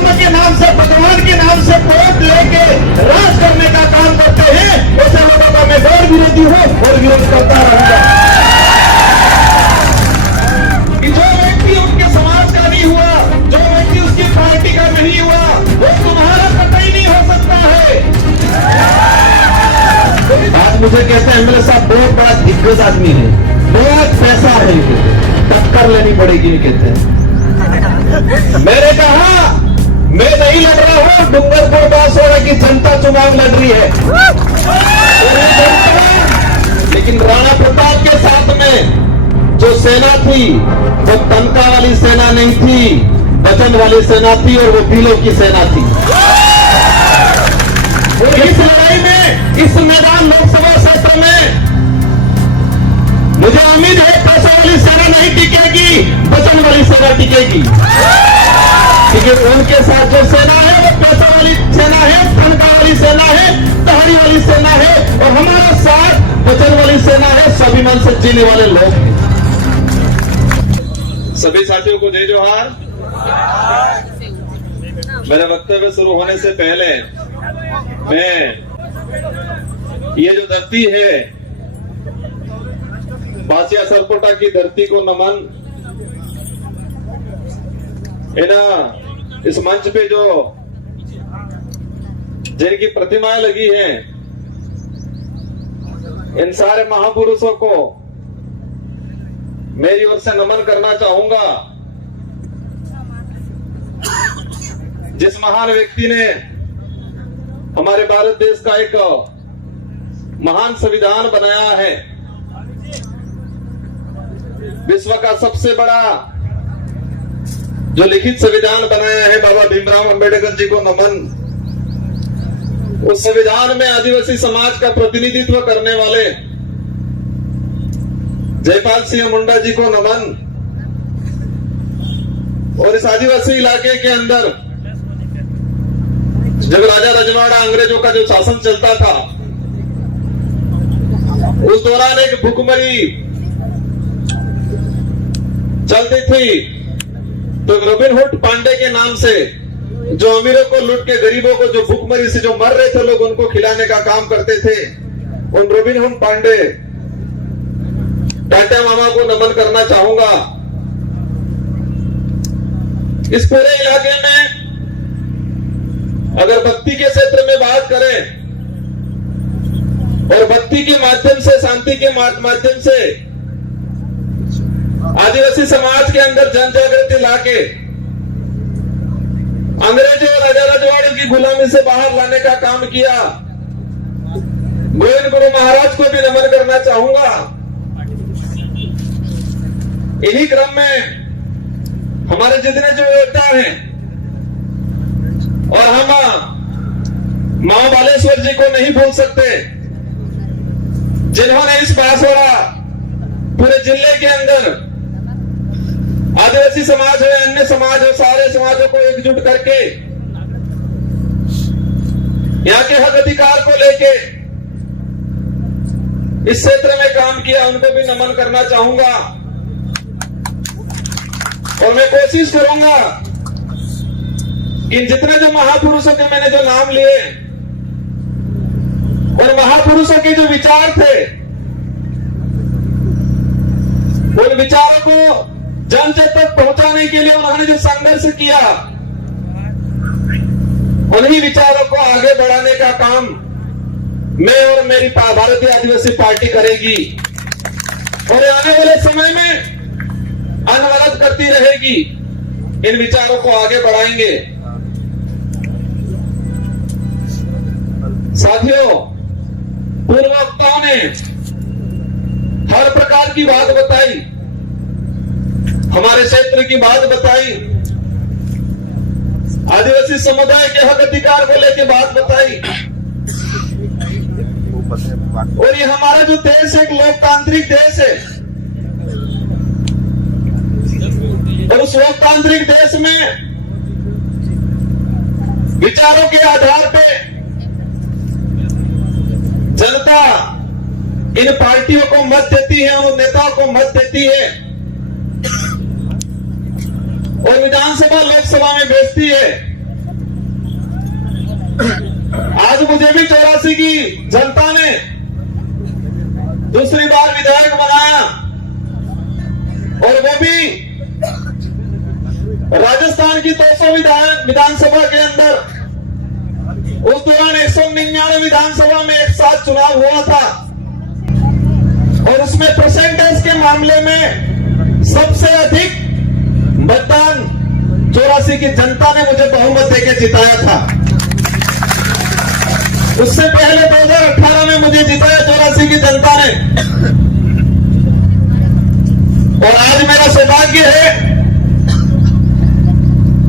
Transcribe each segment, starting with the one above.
धर्म के नाम से, भगवान के नाम से वोट लेके राज करने का काम करते हैं, ऐसे लोगों का मैं गैर विरोधी हूं और विरोध करता रहूंगा। कि जो व्यक्ति उनके समाज का नहीं हुआ, जो व्यक्ति उसकी पार्टी का नहीं हुआ, वो तुम्हारा कतई नहीं हो सकता है। आज मुझे कहते हैं एमएलए साहब बहुत बड़ा दिग्गज आदमी है, बहुत पैसा है, टक्कर लेनी पड़ेगी कहते हैं। मैंने कहा मैं नहीं लड़ रहा हूं, डूंगरपुर बांसवाड़ा की जनता चुनाव लड़ रही है। लेकिन राणा प्रताप के साथ में जो सेना थी वो तनका वाली सेना नहीं थी, वचन वाली सेना थी और वो दिलों की सेना थी। और इस लड़ाई में, इस मैदान लोकसभा क्षेत्र में मुझे उम्मीद है पैसा वाली सेना नहीं टिकेगी, वचन वाली सेना टिकेगी। क्योंकि उनके साथ जो सेना है वो पैसा वाली सेना है, तनका वाली सेना है, तहारी वाली सेना है, और हमारा साथ वचन वाली सेना है, स्वाभिमान से जीने वाले लोग हैं। सभी साथियों को जय जोहार। मेरा वक्तव्य शुरू होने से पहले मैं ये जो धरती है बासिया सरकोटा की धरती को नमन। इस मंच पे जो जिनकी प्रतिमाएं लगी हैं, इन सारे महापुरुषों को मेरी ओर से नमन करना चाहूंगा। जिस महान व्यक्ति ने हमारे भारत देश का एक महान संविधान बनाया है, विश्व का सबसे बड़ा जो लिखित संविधान बनाया है, बाबा भीमराव अंबेडकर जी को नमन। उस संविधान में आदिवासी समाज का प्रतिनिधित्व करने वाले जयपाल सिंह मुंडा जी को नमन। और इस आदिवासी इलाके के अंदर जब राजा रजवाड़ा अंग्रेजों का जो शासन चलता था, उस दौरान एक भुखमरी चलती थी। तो रॉबिन हुड पांडे के नाम से जो अमीरों को लूट के गरीबों को, जो भुखमरी से जो मर रहे थे लोग, उनको खिलाने का काम करते थे। उन रॉबिन हुड पांडे टाटा मामा को नमन करना चाहूंगा। इस पूरे इलाके में अगर भक्ति के क्षेत्र में बात करें और भक्ति के माध्यम से, शांति के माध्यम से आदिवासी समाज के अंदर जन जागृति लाके अंग्रेजों और राजा रजवाड़ों की गुलामी से बाहर लाने का काम किया। गोविंद गुरु महाराज को भी नमन करना चाहूंगा। इन्हीं क्रम में हमारे जितने जो योद्धा हैं, और हम मां बालेश्वर जी को नहीं भूल सकते, जिन्होंने इस बांसवाड़ा पूरे जिले के अंदर आदिवासी समाज है, अन्य समाज है, सारे समाजों को एकजुट करके यहाँ के हक अधिकार को लेके इस क्षेत्र में काम किया। उनको भी नमन करना चाहूंगा। और मैं कोशिश करूंगा कि जितने जो महापुरुषों के मैंने जो नाम लिए और महापुरुषों के जो विचार थे, उन विचारों को जन जन तक पहुंचाने के लिए उन्होंने जो संघर्ष किया, उन्हीं विचारों को आगे बढ़ाने का काम मैं और मेरी भारतीय आदिवासी पार्टी करेगी और आने वाले समय में अनवरत करती रहेगी। इन विचारों को आगे बढ़ाएंगे। साथियों, पूर्व वक्ताओं ने हर प्रकार की बात बताई, हमारे क्षेत्र की बात बताई, आदिवासी समुदाय के हक अधिकार को लेकर बात बताई। और ये हमारा जो देश है एक लोकतांत्रिक देश है, और उस लोकतांत्रिक देश में विचारों के आधार पे जनता इन पार्टियों को मत देती है, उन नेताओं को मत देती है और विधानसभा लोकसभा में भेजती है। आज मुझे भी 84 की जनता ने दूसरी बार विधायक बनाया, और वो भी राजस्थान की 200 विधानसभा के अंदर। उस दौरान 199 विधानसभा में एक साथ चुनाव हुआ था, और उसमें परसेंटेज के मामले में सबसे अधिक मतदान 84 की जनता ने मुझे बहुमत देकर जिताया था। उससे पहले 2018 में मुझे जिताया 84 की जनता ने। और आज मेरा सौभाग्य है,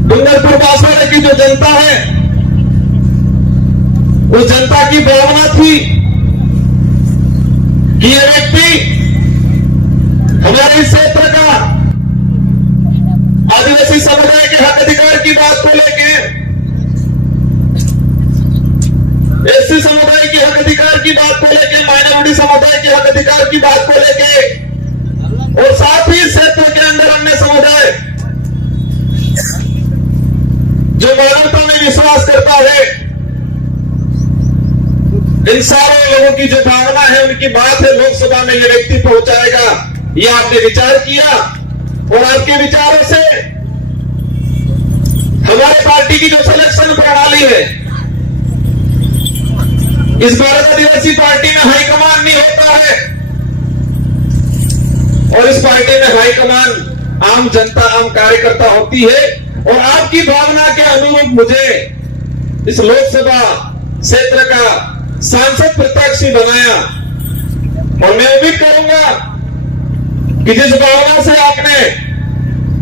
डूंगरपुर बांसवाड़ा की जो जनता है, उस जनता की भावना थी कि ये व्यक्ति हमारे क्षेत्र का आदिवासी समुदाय के हक अधिकार की बात को लेके, एससी समुदाय के हक अधिकार की बात को लेके, माइनॉरिटी समुदाय के हक अधिकार की बात को लेके, और साथ ही क्षेत्र के अंदर अन्य समुदाय जो मानवता में विश्वास करता है, इन सारे लोगों की जो भावना है, उनकी बात है लोकसभा में ये व्यक्ति पहुंचाएगा। ये आपने विचार किया, और आपके विचारों से हमारे पार्टी की जो सिलेक्शन प्रणाली है, इस भारत आदिवासी पार्टी में हाईकमान नहीं होता है, और इस पार्टी में हाईकमान आम जनता, आम कार्यकर्ता होती है। और आपकी भावना के अनुरूप मुझे इस लोकसभा क्षेत्र का सांसद प्रत्याशी बनाया, और मैं उम्मीद करूंगा कि जिस भावना से आपने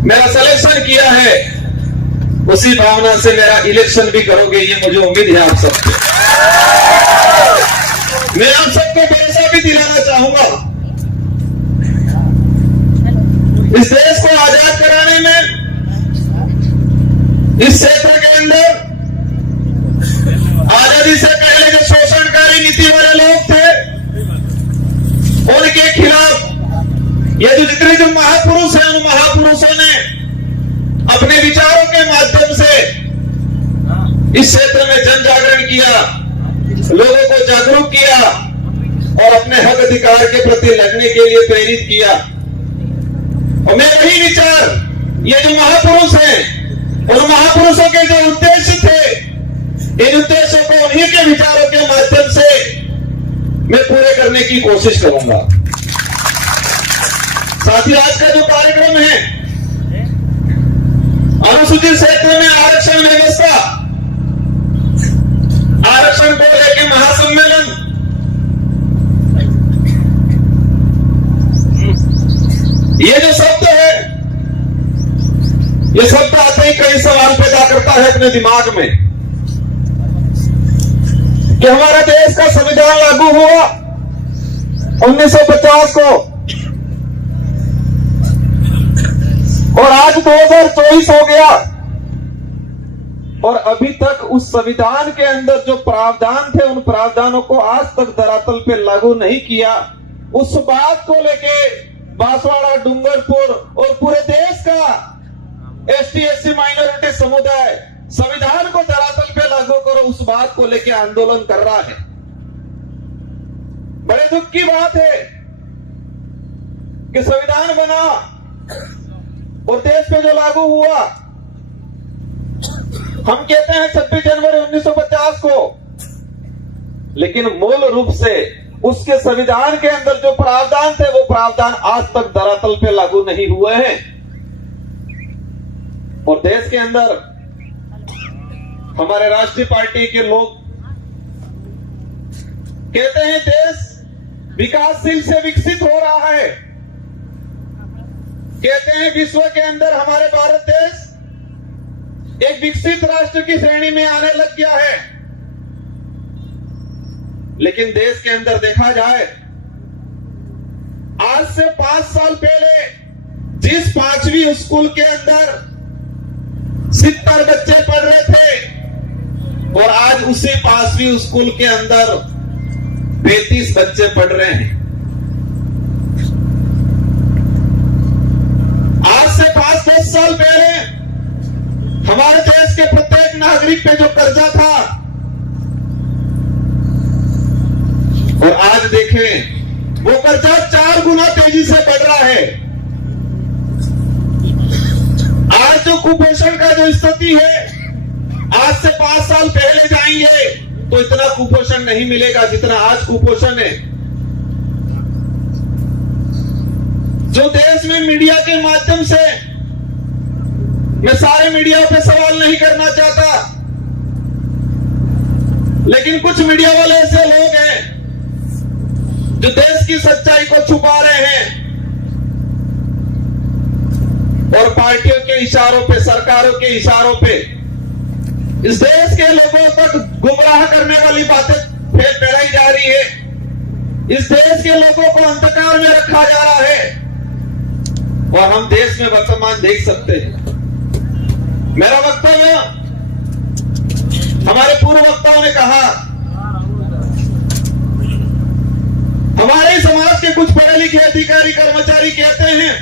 मेरा सिलेक्शन किया है, उसी भावना से मेरा इलेक्शन भी करोगे, ये मुझे उम्मीद है आप सबसे। मैं आप सबको भरोसा भी दिलाना चाहूंगा, इस देश को आजाद कराने में, इस क्षेत्र के अंदर आजादी से पहले जो शोषणकारी नीति वाले लोग थे, उनके खिलाफ ये जो जितने जो महापुरुष हैं, उन महापुरुषों ने अपने विचारों के माध्यम से इस क्षेत्र में जन जागरण किया, लोगों को जागरूक किया, और अपने हक अधिकार के प्रति लड़ने के लिए प्रेरित किया। और मैं वही विचार, ये जो महापुरुष हैं, उन महापुरुषों के जो उद्देश्य थे, इन उद्देश्यों को उन्हीं के विचारों के माध्यम से मैं पूरे करने की कोशिश करूंगा। साथ ही आज का जो कार्यक्रम है, अनुसूचित क्षेत्र में आरक्षण व्यवस्था, आरक्षण को लेकर महासम्मेलन, ये जो शब्द है, ये शब्द आते ही कई सवाल पैदा करता है अपने दिमाग में कि हमारा देश का संविधान लागू हुआ 1950 को, और आज 2024 हो गया, और अभी तक उस संविधान के अंदर जो प्रावधान थे, उन प्रावधानों को आज तक धरातल पे लागू नहीं किया। उस बात को लेके बांसवाड़ा, डूंगरपुर और पूरे देश का एसटी एससी माइनॉरिटी समुदाय संविधान को धरातल पे लागू करो, उस बात को लेके आंदोलन कर रहा है। बड़े दुख की बात है कि संविधान बना और देश पे जो लागू हुआ, हम कहते हैं 26 जनवरी 1950 को, लेकिन मूल रूप से उसके संविधान के अंदर जो प्रावधान थे, वो प्रावधान आज तक धरातल पे लागू नहीं हुए हैं। और देश के अंदर हमारे राष्ट्रीय पार्टी के लोग कहते हैं देश विकासशील से विकसित हो रहा है, कहते हैं विश्व के अंदर हमारे भारत देश एक विकसित राष्ट्र की श्रेणी में आने लग गया है। लेकिन देश के अंदर देखा जाए, आज से 5 साल पहले जिस 5वीं स्कूल के अंदर 70 बच्चे पढ़ रहे थे, और आज उसी 5वीं स्कूल के अंदर 35 बच्चे पढ़ रहे हैं। आज से 5-10 साल पहले हमारे देश के प्रत्येक नागरिक पे जो कर्जा था, देखें वो कर्जा 4 गुना तेजी से बढ़ रहा है। आज जो कुपोषण का जो स्थिति है, आज से 5 साल पहले जाएंगे तो इतना कुपोषण नहीं मिलेगा जितना आज कुपोषण है। जो देश में मीडिया के माध्यम से, मैं सारे मीडिया पे सवाल नहीं करना चाहता, लेकिन कुछ मीडिया वाले ऐसे लोग हैं जो देश की सच्चाई को छुपा रहे हैं और पार्टियों के इशारों पे, सरकारों के इशारों पे इस देश के लोगों तक गुमराह करने वाली बातें फैलाई जा रही है। इस देश के लोगों को अंधकार में रखा जा रहा है और हम देश में वर्तमान देख सकते हैं। मेरा वक्तव्य, हमारे पूर्व वक्ताओं ने कहा, हमारे समाज के कुछ पढ़े लिखे अधिकारी कर्मचारी कहते हैं,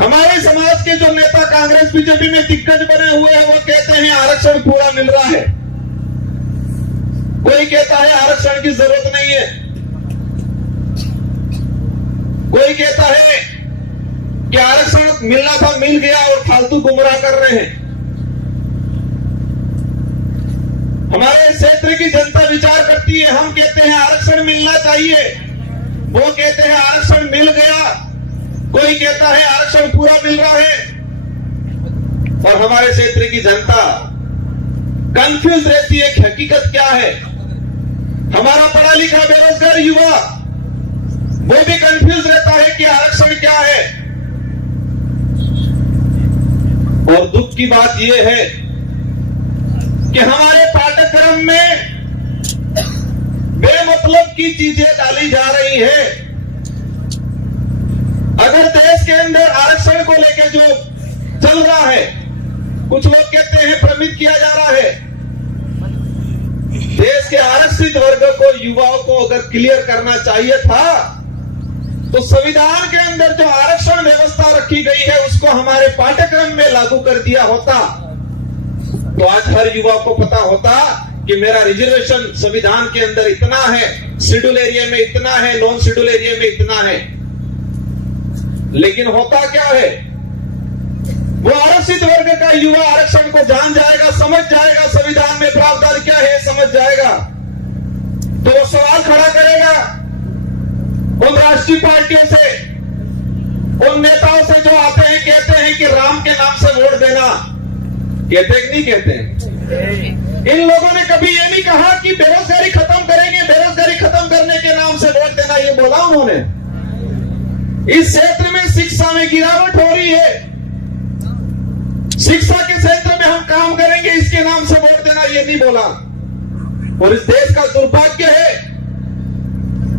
हमारे समाज के जो नेता कांग्रेस बीजेपी में दिग्गज बने हुए हैं वो कहते हैं आरक्षण पूरा मिल रहा है। कोई कहता है आरक्षण की जरूरत नहीं है, कोई कहता है कि आरक्षण मिलना था मिल गया और फालतू गुमराह कर रहे हैं। हमारे क्षेत्र की जनता विचार करती है, हम कहते हैं आरक्षण मिलना चाहिए, वो कहते हैं आरक्षण मिल गया, कोई कहता है आरक्षण पूरा मिल रहा है। और हमारे क्षेत्र की जनता कंफ्यूज रहती है कि हकीकत क्या है। हमारा पढ़ा लिखा बेरोजगार युवा वो भी कंफ्यूज रहता है कि आरक्षण क्या है। और दुख की बात यह है कि हमारे पाठ्यक्रम में बेमतलब की चीजें डाली जा रही है। अगर देश के अंदर आरक्षण को लेकर जो चल रहा है, कुछ लोग कहते हैं भ्रमित किया जा रहा है। देश के आरक्षित वर्ग को, युवाओं को अगर क्लियर करना चाहिए था तो संविधान के अंदर जो आरक्षण व्यवस्था रखी गई है उसको हमारे पाठ्यक्रम में लागू कर दिया होता तो आज हर युवा को पता होता कि मेरा रिजर्वेशन संविधान के अंदर इतना है, शेड्यूल एरिया में इतना है, नॉन शेड्यूल एरिया में इतना है। लेकिन होता क्या है, वो आरक्षित वर्ग का युवा आरक्षण को जान जाएगा, समझ जाएगा, संविधान में प्रावधान क्या है समझ जाएगा, तो वो सवाल खड़ा करेगा उन राष्ट्रीय पार्टियों से, उन नेताओं से जो आते हैं कहते हैं कि राम के नाम से वोट देना। कहते हैं कि नहीं कहते हैं? इन लोगों ने कभी ये नहीं कहा कि बेरोजगारी खत्म करेंगे, बेरोजगारी खत्म करने के नाम से वोट देना, ये बोला उन्होंने। इस क्षेत्र में शिक्षा में गिरावट हो रही है, शिक्षा के क्षेत्र में हम काम करेंगे इसके नाम से वोट देना, ये नहीं बोला। और इस देश का दुर्भाग्य है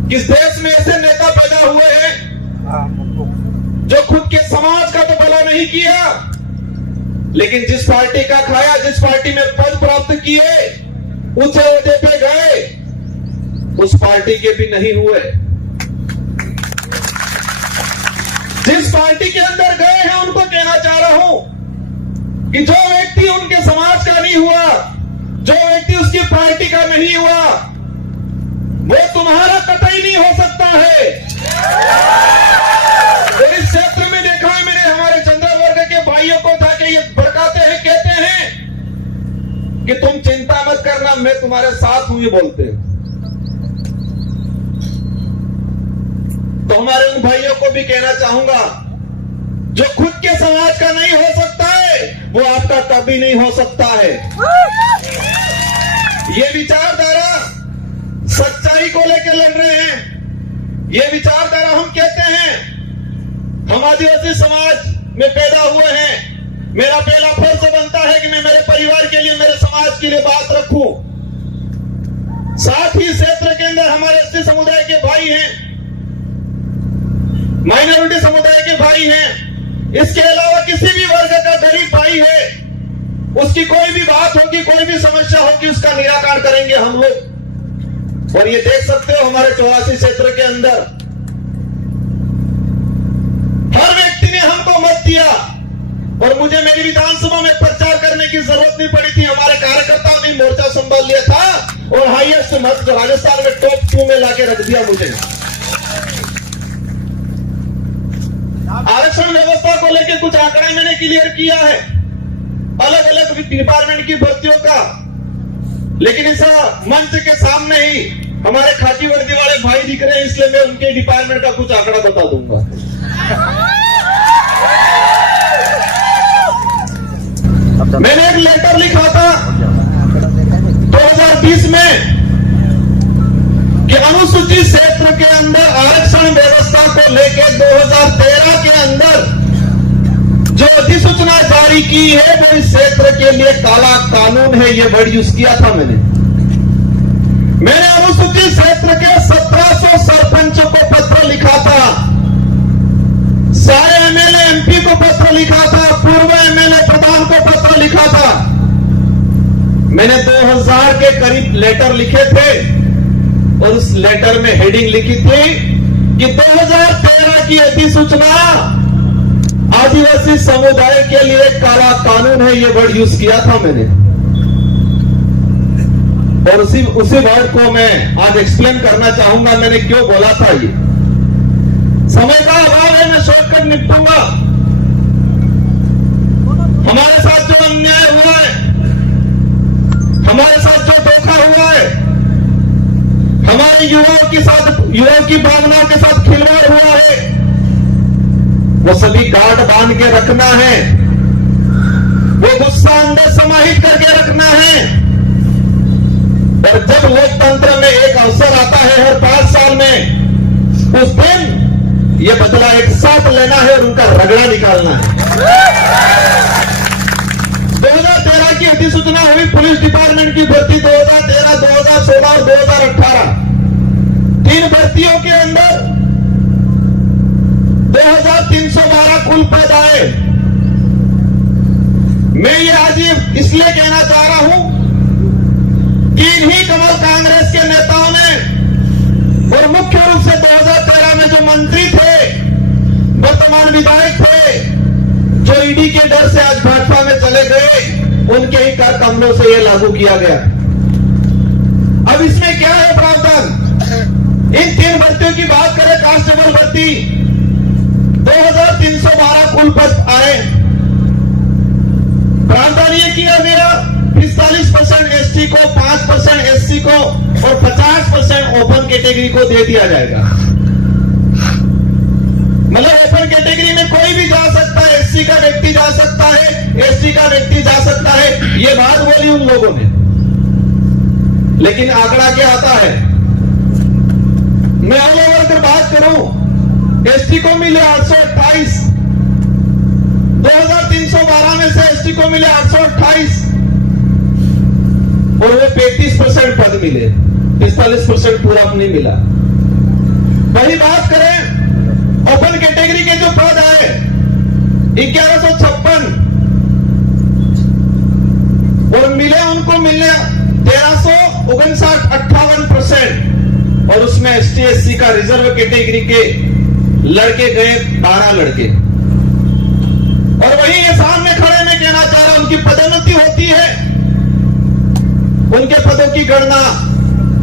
कि इस देश में ऐसे नेता पैदा हुए हैं जो खुद के समाज का तो भला नहीं किया, लेकिन जिस पार्टी का खाया, जिस पार्टी में पद प्राप्त किए, ऊंचे ओहदे पे गए, उस पार्टी के भी नहीं हुए। जिस पार्टी के अंदर गए हैं उनको कहना चाह रहा हूं कि जो व्यक्ति उनके समाज का नहीं हुआ, जो व्यक्ति उसकी पार्टी का नहीं हुआ, वो तुम्हारा कतई नहीं हो सकता है। और इस क्षेत्र में देखा है मैंने, हमारे चंद्र वर्ग के भाइयों को जाके ये भड़काते हैं, कहते हैं कि तुम चिंता मत करना, मैं तुम्हारे साथ हूं, ये बोलते हैं। तो हमारे उन भाइयों को भी कहना चाहूंगा, जो खुद के समाज का नहीं हो सकता है वो आपका कभी नहीं हो सकता है। ये विचारधारा सच्चाई को लेकर लड़ रहे हैं। ये विचारधारा, हम कहते हैं हम आदिवासी समाज में पैदा हुए हैं, मेरा पहला फर्ज बनता है कि मैं मेरे परिवार के लिए, मेरे समाज के लिए बात रखूं। साथ ही क्षेत्र के अंदर हमारे एसटी समुदाय के भाई हैं, माइनॉरिटी समुदाय के भाई हैं, इसके अलावा किसी भी वर्ग का गरीब भाई है, उसकी कोई भी बात होगी, कोई भी समस्या होगी, उसका निराकरण करेंगे हम लोग। और ये देख सकते हो हमारे 84 क्षेत्र के अंदर हर व्यक्ति ने हमको मत दिया और मुझे मेरी विधानसभा में प्रचार करने की जरूरत नहीं पड़ी थी। हमारे कार्यकर्ताओं ने मोर्चा संभाल लिया था और हाईएस्ट मत जो राजस्थान में टॉप 2 में लाके रख दिया मुझे। आरक्षण व्यवस्था को लेकर कुछ आंकड़े मैंने क्लियर किया है, अलग अलग डिपार्टमेंट की भर्तियों का, लेकिन इस मंच के सामने ही हमारे खाकी वर्दी वाले भाई दिख रहे हैं, इसलिए मैं उनके डिपार्टमेंट का कुछ आंकड़ा बता दूंगा। मैंने एक लेटर लिखा था 2020 में कि अनुसूचित क्षेत्र के अंदर आरक्षण व्यवस्था को लेकर 2013 के अंदर जो अधिसूचना जारी की है वो इस क्षेत्र के लिए काला कानून है, ये वर्ड यूज किया था मैंने अनुसूचित क्षेत्र के 1700 सरपंचों को पत्र लिखा था, सारे एमएलए एमपी को पत्र लिखा था, पूर्व एमएलए प्रधान को पत्र लिखा था। मैंने 2000 के करीब लेटर लिखे थे और उस लेटर में हेडिंग लिखी थी कि 2013 की अधिसूचना आदिवासी समुदाय के लिए काला कानून है, ये वर्ड यूज किया था मैंने। और उसी वर्ड को मैं आज एक्सप्लेन करना चाहूंगा मैंने क्यों बोला था। ये समय का अभाव है, मैं शॉर्टकट निपटूंगा। हमारे साथ जो अन्याय हुआ है, हमारे साथ जो धोखा हुआ है, हमारे युवाओं की भावना के साथ खिलवाड़ हुआ है, वो सभी गांठ बांध के रखना है, वो गुस्सा अंदर समाहित करके रखना है। और जब लोकतंत्र में एक अवसर आता है हर 5 साल में, उस दिन ये बदला एक साथ लेना है और उनका रगड़ा निकालना है। 2013 की अधिसूचना हुई पुलिस डिपार्टमेंट की भर्ती 2013, 2016 और 2018, 3 भर्तियों के अंदर 2312 कुल पद आए। मैं ये आज इसलिए कहना चाह रहा हूं कि इन्हीं कमल कांग्रेस के नेताओं ने और मुख्य रूप से 2013 में जो मंत्री थे, वर्तमान विधायक थे, जो ईडी के डर से आज भाजपा में चले गए, उनके ही कर कमलों से यह लागू किया गया। अब इसमें क्या है प्रावधान? इन 3 भर्तियों की बात करें, कांस्टेबल भर्ती 2312 कुल पद आए। प्रावधान यह किया गया 45% एसटी को, 5% एससी को और 50% ओपन कैटेगरी को दे दिया जाएगा। मतलब ओपन कैटेगरी में कोई भी जा सकता है, एससी का व्यक्ति जा सकता है, एसटी का व्यक्ति जा सकता है, ये बात बोली उन लोगों ने। लेकिन आंकड़ा क्या आता है? मैं ऑल ओवर अगर बात करूं, एसटी को मिले 828, 2312 में से एसटी को मिले 828 और वो 35% पद मिले, 45% पूरा नहीं मिला। वही बात करें ओपन कैटेगरी के जो पद आए 1156 और उनको मिले 1359, और उसमें एसटी एससी का रिजर्व कैटेगरी के लड़के गए 12 लड़के। और वही ये सामने खड़े में कहना चाह रहा, उनकी पदोन्नति होती है, उनके पदों की गणना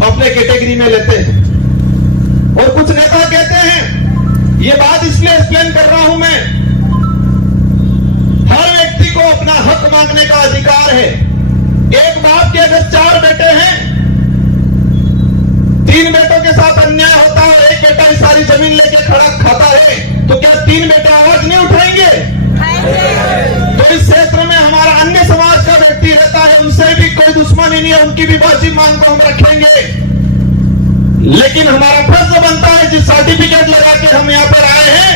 अपने कैटेगरी में लेते हैं। और कुछ नेता कहते हैं, ये बात इसलिए एक्सप्लेन कर रहा हूं मैं, हर व्यक्ति को अपना हक मांगने का अधिकार है। एक बाप के अगर 4 बेटे हैं, 3 बेटों के साथ अन्याय होता है और एक बेटा ही सारी जमीन लेके खड़ा खाता है, तो क्या 3 बेटे आवाज नहीं उठाएंगे? तो इस क्षेत्र में हमारा अन्य समाज का व्यक्ति रहता है, उनसे भी कोई दुश्मनी नहीं है, उनकी भी वाजिब मांग को हम रखेंगे। लेकिन हमारा फर्ज बनता है, जिस सर्टिफिकेट लगा के हम यहाँ पर आए हैं,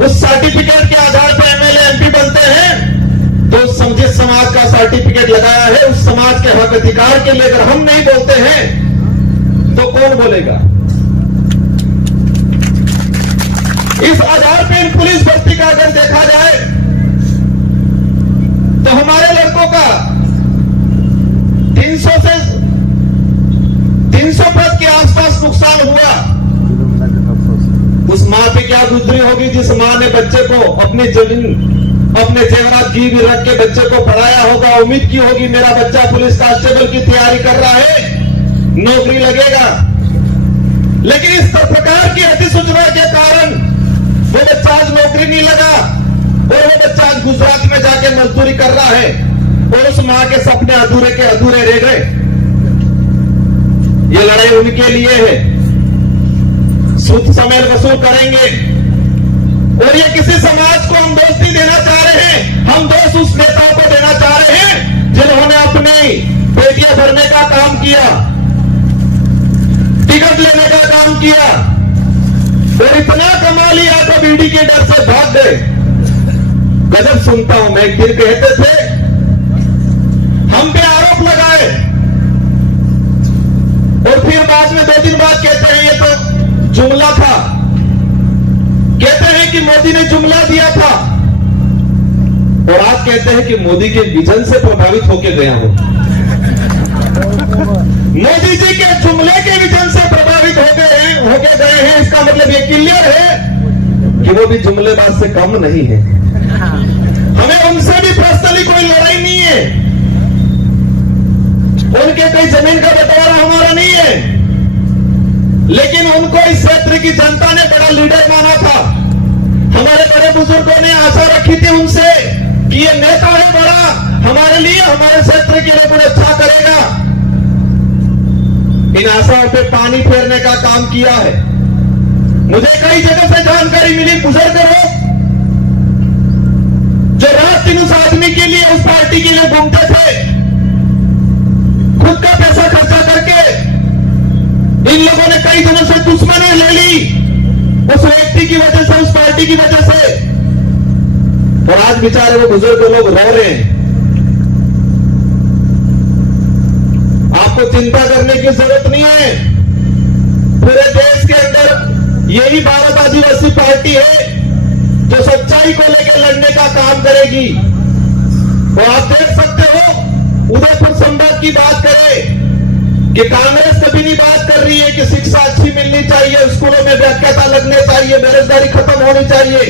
उस सर्टिफिकेट के आधार पर एमएलए एमपी बनते हैं, तो जिस समाज का सर्टिफिकेट लगाया है, उस समाज के हक अधिकार के लिए अगर हम नहीं बोलते हैं तो कौन बोलेगा? इस आधार पर पुलिस भर्ती का अगर देखा जाए तो हमारे लड़कों का 300 पद के आसपास नुकसान हुआ। उस मां पे क्या गुजरी होगी जिस मां ने बच्चे को अपनी जमीन, अपने जेवरात गिरवी रख के बच्चे को पढ़ाया होगा, उम्मीद की होगी मेरा बच्चा पुलिस कांस्टेबल की तैयारी कर रहा है, नौकरी लगेगा। लेकिन इस प्रकार की अधिसूचना के कारण वो बच्चा आज नौकरी नहीं लगा और वो बच्चा आज गुजरात में जाके मजदूरी कर रहा है और उस मां के सपने अधूरे के अधूरे रह गए। ये लड़ाई उनके लिए है, सूद समेत वसूल करेंगे। और ये किसी समाज को हम दोष नहीं देना चाह रहे हैं, हम दोष उस नेताओं को देना चाह रहे हैं जिन्होंने अपनी बेटियां भरने का काम किया, टिकट लेने का काम किया और इतना कमा लिया तो बीडी के डर से भाग गए। गजब सुनता हूं मैं। एक दिन कहते थे, हम पे आरोप लगाए और फिर बाद में 2 दिन बाद कहते हैं ये तो जुमला था। कहते हैं कि मोदी ने जुमला दिया था और आज कहते हैं कि मोदी के विजन से प्रभावित होकर गया हूं। मोदी जी के जुमले के विजन से प्रभावित होके गए हैं, इसका मतलब ये क्लियर है कि वो भी जुमलेबाज से कम नहीं है। हमें उनसे भी पर्सनली कोई लड़ाई नहीं है, उनके कोई जमीन का बंटवारा हमारा नहीं है, लेकिन उनको इस क्षेत्र की जनता ने बड़ा लीडर माना था। हमारे बड़े बुजुर्गों ने आशा रखी थी उनसे कि ये नेता है बड़ा, हमारे लिए हमारे क्षेत्र के लिए कुछ अच्छा करेगा। इन आशाओं पे पानी फेरने का काम किया है। मुझे कई जगह से जानकारी मिली, बुजुर्ग लोग जो रात दिन उस आदमी के लिए, उस पार्टी के लिए घूमते थे, खुद का पैसा खर्चा करके इन लोगों ने कई दिनों से दुश्मनी ले ली उस व्यक्ति की वजह से, उस पार्टी की वजह से। और आज बेचारे वो बुजुर्ग लोग रो रहे हैं। आपको चिंता करने की जरूरत नहीं है। पूरे देश के अंदर यही भारत आदिवासी पार्टी है जो सच्चाई को लेकर लड़ने का काम करेगी। तो आप देख सकते हो, उदयपुर संभाग की बात करें कि कांग्रेस कभी नहीं बात कर रही है कि शिक्षा अच्छी मिलनी चाहिए, स्कूलों में व्याख्याता लगने चाहिए, बेरोजगारी खत्म होनी चाहिए,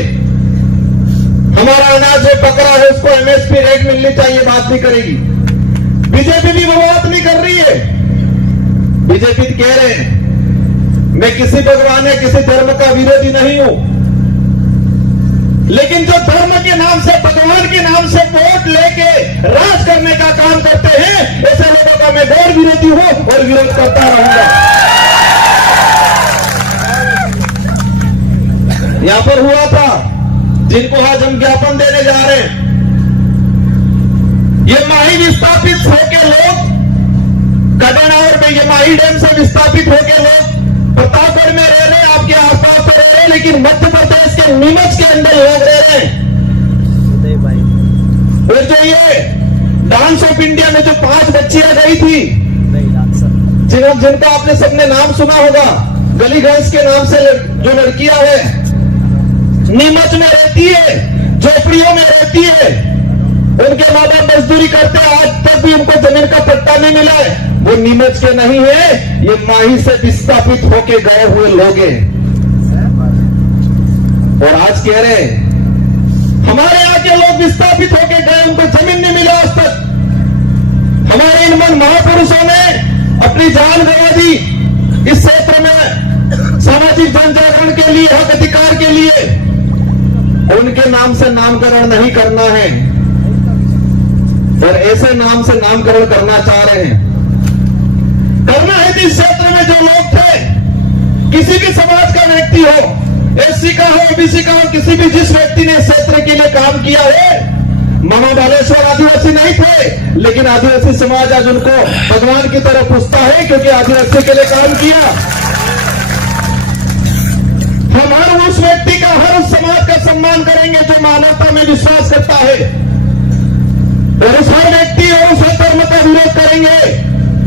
हमारा अनाज जो पकड़ा है उसको एमएसपी रेट मिलनी चाहिए, बात नहीं करेगी। बीजेपी भी वो बात नहीं कर रही है। बीजेपी कह रहे हैं मैं किसी भगवान या किसी धर्म का विरोधी नहीं हूं, लेकिन जो धर्म के नाम से, भगवान के नाम से वोट लेके राज करने का काम करते हैं, ऐसे लोगों का मैं घोर विरोधी हूं और विरोध करता रहूंगा। यहां पर हुआ था, जिनको आज हम ज्ञापन देने जा रहे हैं, ये माही विस्थापित होके लोग कड़नावर में, ये माही डैम से विस्थापित होके लोग प्रतापगढ़ में रह रहे, आपके आसपास रह रहे, लेकिन मध्य प्रदेश के नीमच के अंदर लोग रह रहे हैं। और जो ये डांस ऑफ इंडिया में जो 5 बच्चियां गई थी, जिनका आपने सबने नाम सुना होगा, गली घास के नाम से जो लड़कियां है, नीमच में रहती है, झोपड़ियों में रहती है, उनके माँ बाप मजदूरी करते हैं, आज तक भी उनको जमीन का पट्टा नहीं मिला है। वो नीमच के नहीं है, ये माही से विस्थापित होके गए हुए लोग हैं। और आज कह रहे हैं हमारे यहाँ के लोग विस्थापित होके गए, उनको जमीन नहीं मिला आज तक। हमारे इन महापुरुषों ने अपनी जान गंवा दी इस क्षेत्र में सामाजिक जन जागरण के लिए, हक अधिकार के लिए। उनके नाम से नामकरण नहीं करना है और ऐसे नाम से नामकरण करना चाह रहे हैं। करना है कि इस क्षेत्र में जो लोग थे, किसी भी समाज का व्यक्ति हो, एससी का हो, ओबीसी का हो, किसी भी जिस व्यक्ति ने इस क्षेत्र के लिए काम किया है, मामा बालेश्वर आदिवासी नहीं थे, लेकिन आदिवासी समाज आज उनको भगवान की तरफ पूछता है क्योंकि आदिवासी के लिए काम किया। हम हर उस व्यक्ति का, हर उस समाज का सम्मान करेंगे जो मानवता में विश्वास करता है, और उस हर व्यक्ति और उस धर्म का विरोध करेंगे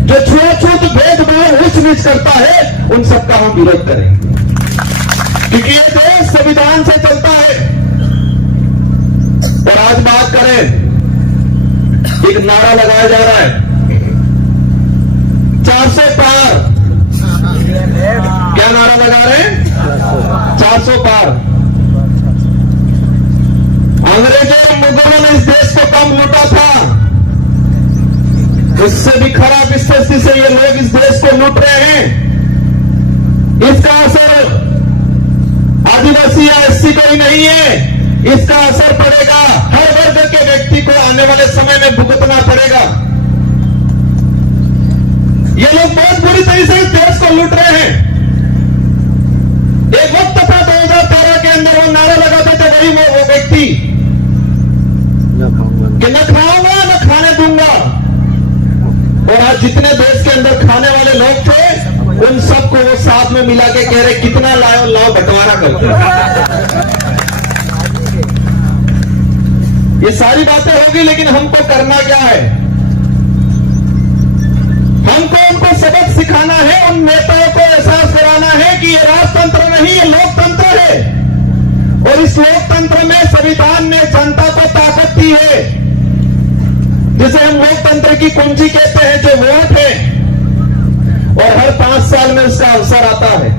जो छूत भेदभाव उच्च नीच करता है, उन सबका हम विरोध करेंगे, क्योंकि ये देश संविधान से चलता है। और आज बात करें, एक नारा लगाया जा रहा है 400 पार। क्या नारा लगा रहे हैं? 400 पार। अंग्रेजों मुगलों ने इस देश को कम लूटा था, उससे भी खराब स्थिति से ये लोग इस देश को लूट रहे हैं। इसका असर आदिवासी या एससी को ही नहीं है, इसका असर पड़ेगा हर वर्ग के व्यक्ति को आने वाले समय में भुगतना पड़ेगा। ये लोग बहुत बुरी तरीके से इस देश को लूट रहे हैं। एक वक्त था 2013 के अंदर वो नारा लगाते थे वही वो व्यक्ति कि न खाऊंगा न खाने दूंगा, और आज जितने देश के अंदर खाने वाले लोग थे उन सबको वो साथ में मिला के कह रहे कितना लाओ लाओ बंटवारा करते हैं। ये सारी बातें होगी, लेकिन हमको करना क्या है? हमको उनको सबक सिखाना है, उन नेताओं को एहसास कराना है कि ये राजतंत्र नहीं, ये लोकतंत्र है। और इस लोकतंत्र में संविधान ने जनता को ताकत दी है, जिसे हम लोकतंत्र की कुंजी कहते हैं, जो वोट है, और हर 5 साल में उसका अवसर आता है।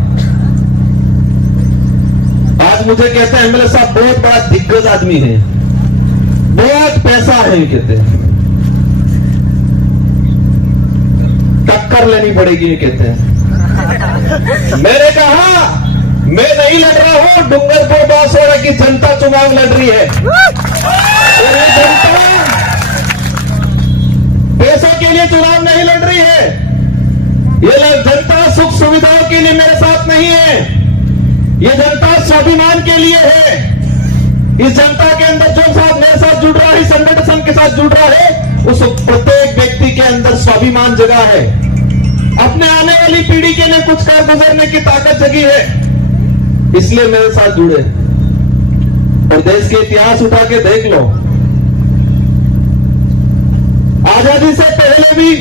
आज मुझे कहते हैं एमएलए साहब बहुत बड़ा दिग्गज आदमी है, बहुत पैसा है, कहते हैं टक्कर लेनी पड़ेगी, ये कहते हैं। मैंने कहा मैं नहीं लड़ रहा हूं, डूंगरपुर बांसवाड़ा की जनता चुनाव लड़ रही है, और ये जनता पैसों के लिए चुनाव नहीं लड़ रही है। ये जनता सुख सुविधाओं के लिए मेरे साथ नहीं है, ये जनता स्वाभिमान के लिए है। इस जनता के अंदर जो साथ मेरे साथ जुड़ रहा है, संगठन के साथ जुड़ रहा है, उस प्रत्येक व्यक्ति के अंदर स्वाभिमान जगा है, अपने आने वाली पीढ़ी के लिए कुछ कर गुजरने की ताकत जगी है, इसलिए मेरे साथ जुड़े। और देश के इतिहास उठा के देख लो, आजादी से पहले भी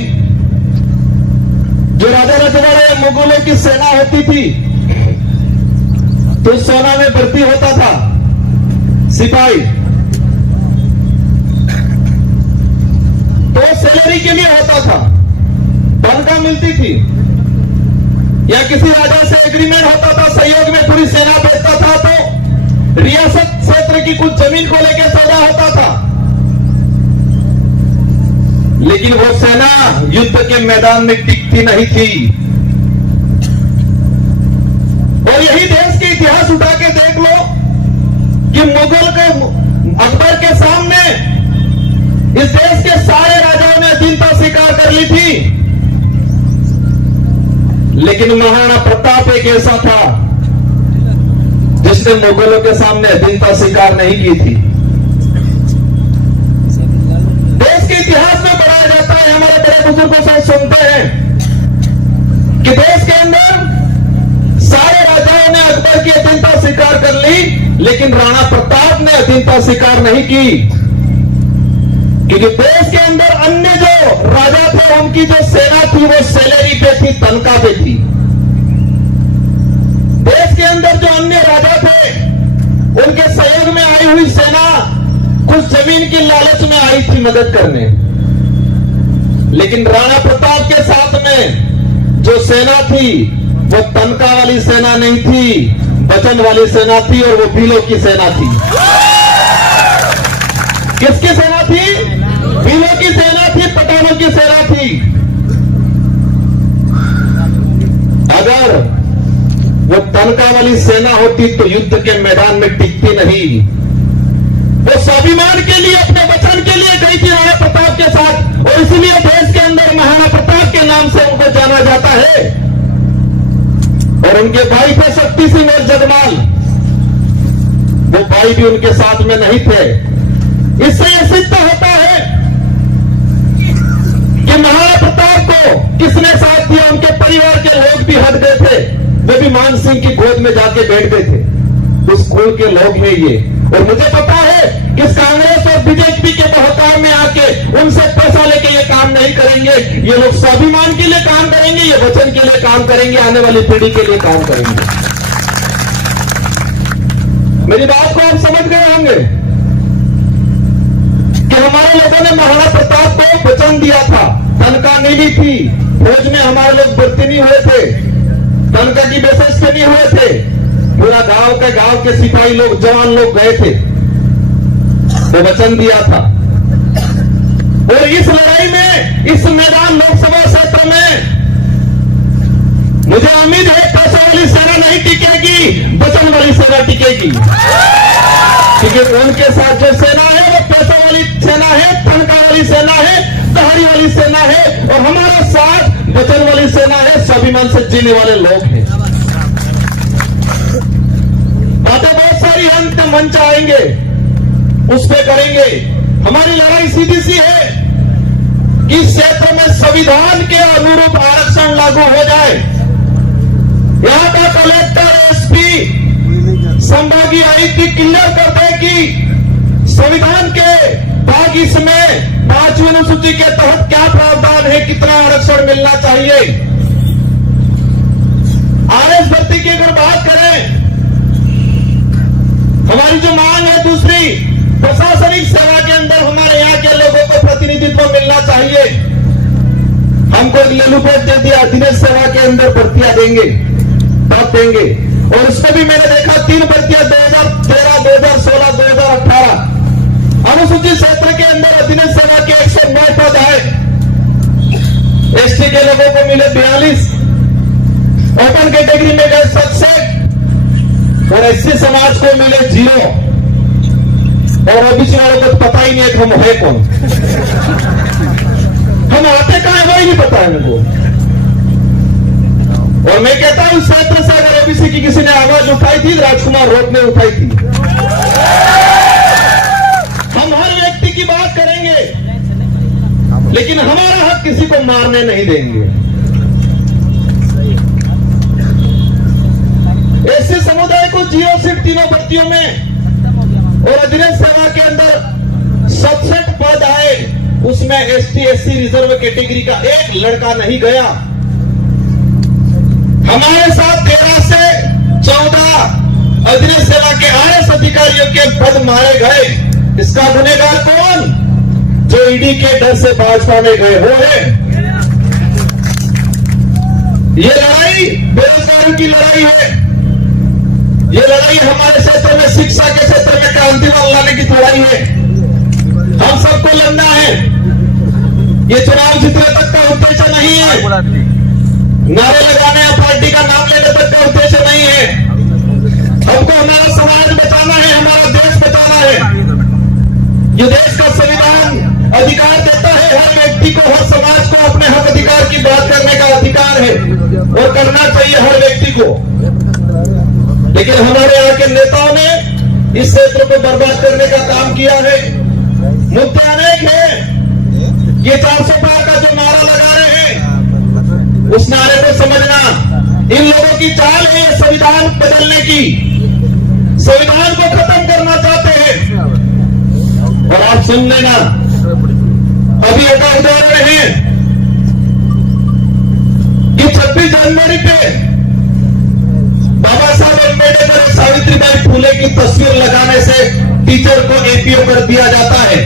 जो राजा रजवाड़े या मुगलों की सेना होती थी, तो सेना में भर्ती होता था सिपाही, तो सैलरी के लिए होता था, तनख्वाह मिलती थी, या किसी राजा से एग्रीमेंट होता था, सहयोग में पूरी सेना भेजता था, तो रियासत क्षेत्र की कुछ जमीन को लेकर सौदा होता था। लेकिन वो सेना युद्ध के मैदान में टिकती नहीं थी। और यही देश के इतिहास उठा के देख लो कि मुगल के अकबर के सामने इस देश के सारे राजाओं ने अधीनता स्वीकार कर ली थी, लेकिन महाराणा प्रताप एक ऐसा था जिसने मुगलों के सामने अधीनता स्वीकार नहीं की थी। देश के इतिहास में पढ़ाया जाता है, हमारे बड़े बुजुर्गों से सुनते हैं कि देश के अंदर सारे राजाओं ने अकबर की अधीनता स्वीकार कर ली, लेकिन राणा प्रताप ने अधीनता स्वीकार नहीं की, क्योंकि देश के अंदर अन्य जो राजा थे उनकी जो सेना थी वो सैलरी पे थी, तनख्वाह पे थी। देश के अंदर जो अन्य राजा थे उनके सहयोग में आई हुई सेना कुछ जमीन की लालच में आई थी मदद करने, लेकिन राणा प्रताप के साथ में जो सेना थी वो तनख्वाह वाली सेना नहीं थी, वचन वाली सेना थी, और वो भीलों की सेना थी। किसकी सेना थी? भीलों की सेना थी, पठानों की सेना थी। अगर वो तनख्वाह वाली सेना होती तो युद्ध के मैदान में टिकती नहीं। वो स्वाभिमान के लिए, अपने वचन के लिए गई थी राणा प्रताप के साथ, और इसलिए देश के अंदर महाराणा प्रताप के नाम से उनको जाना जाता है। और उनके भाई थे शक्ति सिंह और जगमाल, वो भाई भी उनके साथ में नहीं थे। इससे यह सिद्ध होता है कि महाराणा प्रताप को किसने साथ दिया। उनके परिवार के लोग भी हट गए थे, वे भी मान सिंह की गोद में जाके बैठ गए थे। उस कुल के लोग हैं ये, और मुझे पता है कि कांग्रेस और बीजेपी के बहकाव में आके उनसे पैसा लेके ये काम नहीं करेंगे। ये लोग स्वाभिमान के लिए काम करेंगे, ये वचन के लिए काम करेंगे, आने वाली पीढ़ी के लिए काम करेंगे। मेरी बात को आप समझ गए होंगे कि हमारे लोगों ने महाराणा प्रताप को वचन दिया था, तनख्वाह नहीं ली थी। फौज में हमारे लोग भर्ती नहीं हुए थे, तनख्वाह की बेसिस पे नहीं हुए थे। पूरा गांव के सिपाही लोग, जवान लोग गए थे, वो वचन दिया था। और इस लड़ाई में, इस मैदान लोकसभा क्षेत्र में मुझे उम्मीद है पैसों वाली सेना नहीं टिकेगी, वचन वाली सेना टिकेगी। क्योंकि उनके साथ जो सेना है वो पैसों वाली सेना है, तनख्वाह वाली सेना है, दहाड़ी वाली सेना है, और हमारे साथ वचन वाली सेना है, स्वाभिमान से जीने वाले लोग हैं। बातें बहुत सारी अंत मंच आएंगे, उस पे करेंगे। हमारी लड़ाई सीधी सी है कि इस क्षेत्र में संविधान के अनुरूप आरक्षण लागू हो जाए। यहां का कलेक्टर, एसपी, संभागीय आयुक्त क्लियर कर दे कि संविधान के भाग इसमें 5वीं अनुसूची के तहत क्या प्रावधान है, कितना आरक्षण मिलना चाहिए। आरएस भर्ती की अगर बात करें, हमारी जो मांग है दूसरी, प्रशासनिक सेवा के अंदर हमारे यहाँ के लोगों को प्रतिनिधित्व मिलना चाहिए। हमको लेलूपेट दे दिया, दिनेश सेवा के अंदर भर्तियां देंगे, तब देंगे। और उसमें भी मैंने देखा 3 भर्तियां 2013, 2016, 2018। अनुसूचित क्षेत्र के अंदर दिनेश सेवा के 109 पद है, एसटी के लोगों को मिले 42, ओपन कैटेगरी में गए 67, और एससी समाज को मिले 0, और ओबीसी वालों को पता ही नहीं है कि हम है कौन, हम आते कहां है वही नहीं पता है उनको। और मैं कहता हूं इस क्षेत्र से अगर ओबीसी की किसी ने आवाज उठाई थी, राजकुमार रोड ने उठाई थी। हम हर व्यक्ति की बात करेंगे, लेकिन हमारा हक किसी को मारने नहीं देंगे। ऐसे समुदाय को 0 सीट तीनों भर्तियों में, और अधिनियम सेवा के अंदर 67 पद आए, उसमें एसटी, एससी रिजर्व कैटेगरी का एक लड़का नहीं गया। हमारे साथ 13 से 14 अधिनियम सेवा के आईएएस अधिकारियों के पद मारे गए। इसका गुनहगार कौन? जो ईडी के डर से भाजपा में गए वो है। ये लड़ाई बेरोजगारों की लड़ाई है। ये लड़ाई हमारे क्षेत्र में शिक्षा के क्षेत्र में क्रांति लाने की लड़ाई है। हम सबको लड़ना है। ये चुनाव जीतने तक का उद्देश्य नहीं है, नारे लगाने या पार्टी का नाम लेने तक का उद्देश्य नहीं है। हमको हमारा समाज बचाना है, हमारा देश बचाना है। ये देश का संविधान अधिकार देता है हर व्यक्ति को, हर समाज को अपने हक अधिकार की बात करने का अधिकार है, और करना चाहिए हर व्यक्ति को। लेकिन हमारे यहाँ के नेताओं ने इस क्षेत्र को बर्बाद करने का काम किया है। मुद्दे अनेक है। ये 400 पार का जो नारा लगा रहे हैं, उस नारे को समझना। इन लोगों की चाल है संविधान बदलने की, संविधान को खत्म करना चाहते हैं। और आप सुन लेना, अभी एक उदाहरण है कि 26 जनवरी पे बाबा साहब अम्बेडकर और सावित्रीबाई फुले की तस्वीर लगाने से टीचर को एपीओ कर दिया जाता है।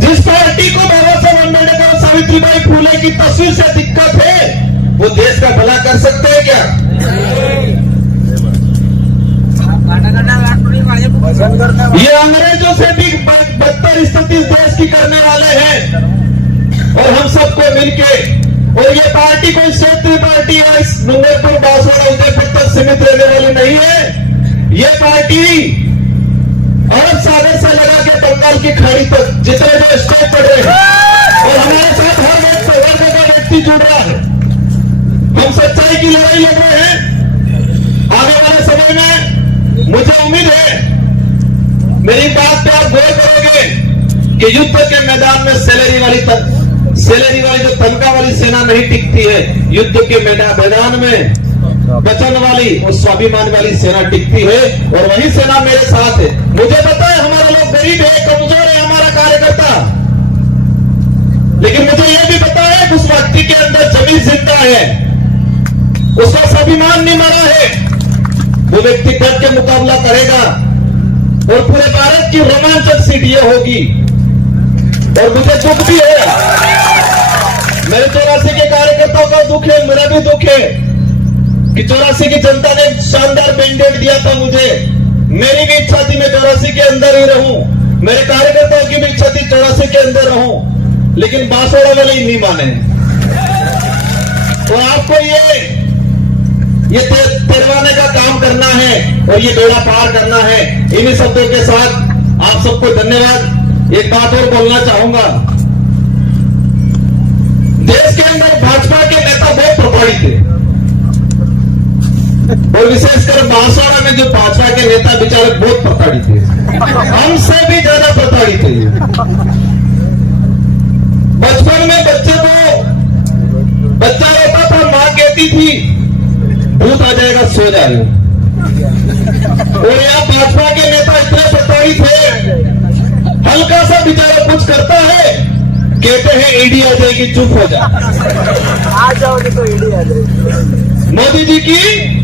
जिस पार्टी को बाबा साहब अम्बेडकर और सावित्रीबाई फुले की तस्वीर से दिक्कत है, वो देश का भला कर सकते हैं क्या? ये अंग्रेजों से भी बदतर स्थिति देश की करने वाले हैं। और हम सबको मिलके, और ये पार्टी कोई क्षेत्रीय पार्टी या इस डूंगरपुर, बांसवाड़ा, उदयपुर तक सीमित रहने वाली नहीं है। ये पार्टी अरब सागर से लगा के बंगाल की खाड़ी तक जितने जो स्टेट पड़े हैं, और हमारे साथ हर व्यक्ति जुड़ रहा है। हम सच्चाई की लड़ाई लड़ रहे हैं। आने वाले समय में मुझे उम्मीद है मेरी बात पे आप गौर करोगे कि युद्ध के मैदान में सैलरी वाली जो तनख्वाह वाली सेना नहीं टिकती है, युद्ध के मैदान में वचन वाली और स्वाभिमान वाली सेना टिकती है। और वही सेना मेरे साथ है। मुझे पता है हमारे लोग गरीब है, कमजोर है हमारा कार्यकर्ता, लेकिन मुझे यह भी पता है कि उस व्यक्ति के अंदर जमीन जिंदा है, उसका स्वाभिमान नहीं मरा है। वो व्यक्ति डट के मुकाबला करेगा, और पूरे भारत की रोमांचक सीट ये होगी। और मुझे दुख भी है, मेरे 84 के कार्यकर्ताओं का दुख है, मेरा भी दुख है कि 84 की जनता ने शानदार मैंडेट दिया था मुझे। मेरी भी इच्छा थी मैं 84 के अंदर ही रहूं, मेरे कार्यकर्ताओं की भी इच्छा थी 84 के अंदर रहूं, लेकिन बांसवाड़ा वाले ही नहीं माने। तो आपको ये तिरवाने का काम करना है और ये बेड़ा पार करना है। इन्हीं शब्दों के साथ आप सबको धन्यवाद। एक बात और बोलना चाहूंगा, देश के अंदर भाजपा के नेता बहुत प्रभावी थे और विशेषकर बांसवाड़ा में जो भाजपा के नेता बेचारे बहुत प्रताड़ित थे, हमसे भी ज्यादा प्रताड़ित थे। बचपन में बच्चा रोता था, मां कहती थी भूत आ जाएगा सो जाए। और यहाँ भाजपा के नेता इतने प्रताड़ित थे, हल्का सा बेचारा कुछ करता है कहते हैं ईडी आ जाएगी, चुप हो जा, आ जाओगे तो ईडी आ जाएगी, मोदी जी की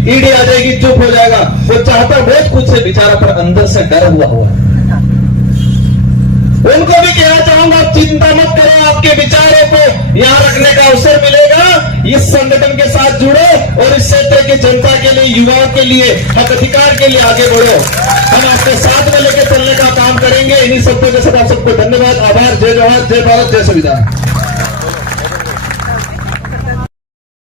ईडी आ जाएगी, चुप हो जाएगा। वो चाहता बहुत कुछ से बेचारा, पर अंदर से डर हुआ है। उनको भी कहना चाहूंगा, आप चिंता मत करो, आपके विचारों को यहाँ रखने का अवसर मिलेगा। इस संगठन के साथ जुड़ो और इस क्षेत्र की जनता के लिए, युवाओं के लिए, हक अधिकार के लिए आगे बढ़ो। हम आपके साथ में लेकर चलने का काम करेंगे। इन्हीं शब्दों के साथ आप सबको धन्यवाद, आभार। जय जवाहर, जय भारत, जय संविधान।